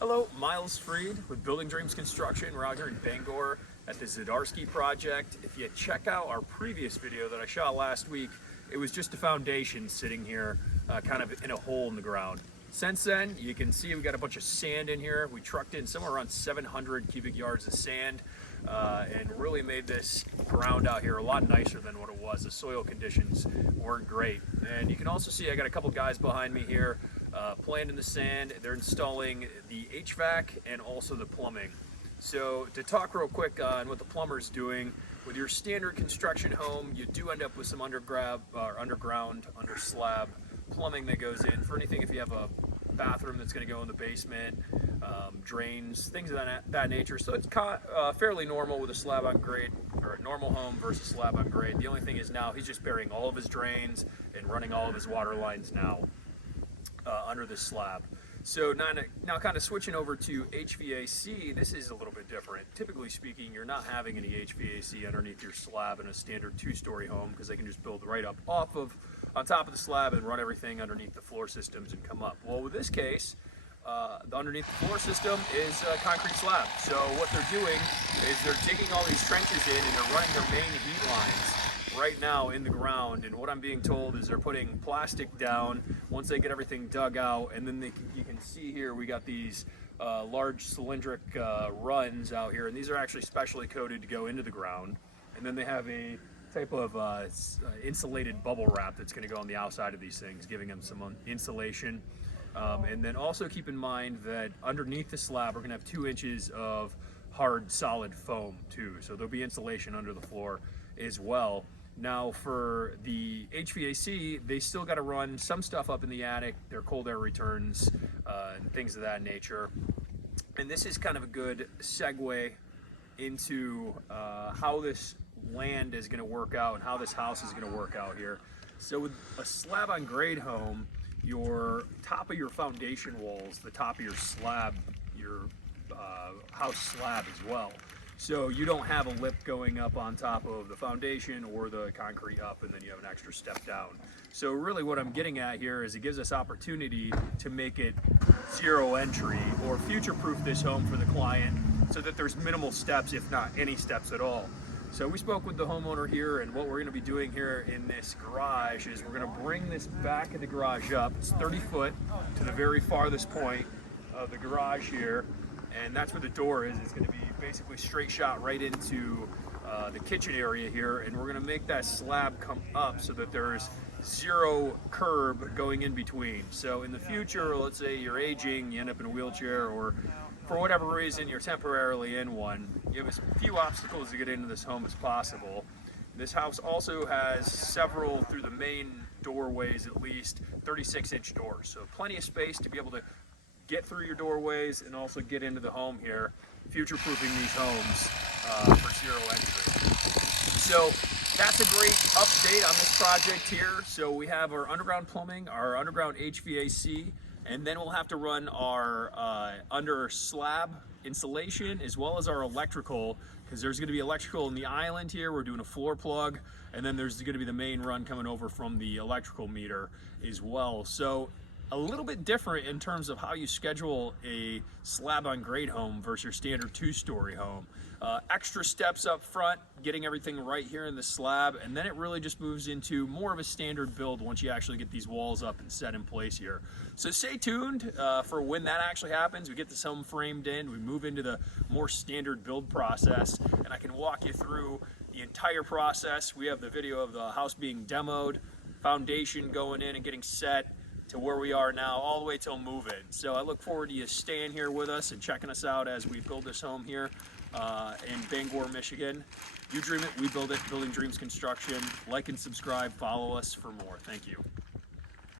Hello, Miles Freed with Building Dreams Construction. We're out here in Bangor at the Zdarsky project. If you check out our previous video that I shot last week, it was just a foundation sitting here kind of in a hole in the ground. Since then, you can see we got a bunch of sand in here. We trucked in somewhere around 700 cubic yards of sand and really made this ground out here a lot nicer than what it was. The soil conditions weren't great. And you can also see I got a couple guys behind me here playing in the sand. They're installing the HVAC and also the plumbing. So to talk real quick on what the plumber's doing, with your standard construction home, you do end up with some underground, under slab plumbing that goes in for anything. If you have a bathroom that's going to go in the basement, drains, things of that nature. So it's fairly normal with a slab on grade, or a normal home versus slab on grade. The only thing is now he's just burying all of his drains and running all of his water lines now under this slab. So now kind of switching over to HVAC, this is a little bit different. Typically speaking, you're not having any HVAC underneath your slab in a standard two-story home because they can just build right up on top of the slab and run everything underneath the floor systems and come up. Well, with this case, underneath the floor system is a concrete slab. So what they're doing is they're digging all these trenches in and they're running their main heat lines right now in the ground. And what I'm being told is they're putting plastic down once they get everything dug out, and then you can see here we got these large cylindric runs out here, and these are actually specially coated to go into the ground. And then they have a type of insulated bubble wrap that's going to go on the outside of these things, giving them some insulation. And then also keep in mind that underneath the slab we're going to have 2 inches of hard solid foam too, so there'll be insulation under the floor as well. Now for the HVAC, they still got to run some stuff up in the attic, their cold air returns and things of that nature. And this is kind of a good segue into how this land is going to work out and how this house is going to work out here. So with a slab on grade home, your top of your foundation walls, the top of your slab, your house slab as well. So you don't have a lip going up on top of the foundation or the concrete up, and then you have an extra step down. So really what I'm getting at here is it gives us opportunity to make it zero entry or future-proof this home for the client so that there's minimal steps, if not any steps at all. So we spoke with the homeowner here, and what we're going to be doing here in this garage is we're going to bring this back of the garage up. It's 30 foot to the very farthest point of the garage here, and that's where the door is. It's going to be basically straight shot right into the kitchen area here, and we're going to make that slab come up so that there's zero curb going in between. So in the future, let's say you're aging, you end up in a wheelchair, or for whatever reason you're temporarily in one, you have as few obstacles to get into this home as possible. This house also has several, through the main doorways at least, 36-inch doors, so plenty of space to be able to get through your doorways and also get into the home here, future-proofing these homes for zero entry. So that's a great update on this project here. So we have our underground plumbing, our underground HVAC, and then we'll have to run our under slab insulation as well as our electrical, because there's going to be electrical in the island here. We're doing a floor plug, and then there's going to be the main run coming over from the electrical meter as well. So a little bit different in terms of how you schedule a slab on grade home versus your standard 2-story home. Extra steps up front, getting everything right here in the slab, and then it really just moves into more of a standard build once you actually get these walls up and set in place here. So stay tuned for when that actually happens. We get this home framed in, we move into the more standard build process, and I can walk you through the entire process. We have the video of the house being demoed, foundation going in and getting set, to where we are now, all the way till move-in. So I look forward to you staying here with us and checking us out as we build this home here in Bangor, Michigan. You dream it, we build it. Building Dreams Construction. Like and subscribe. Follow us for more. Thank you.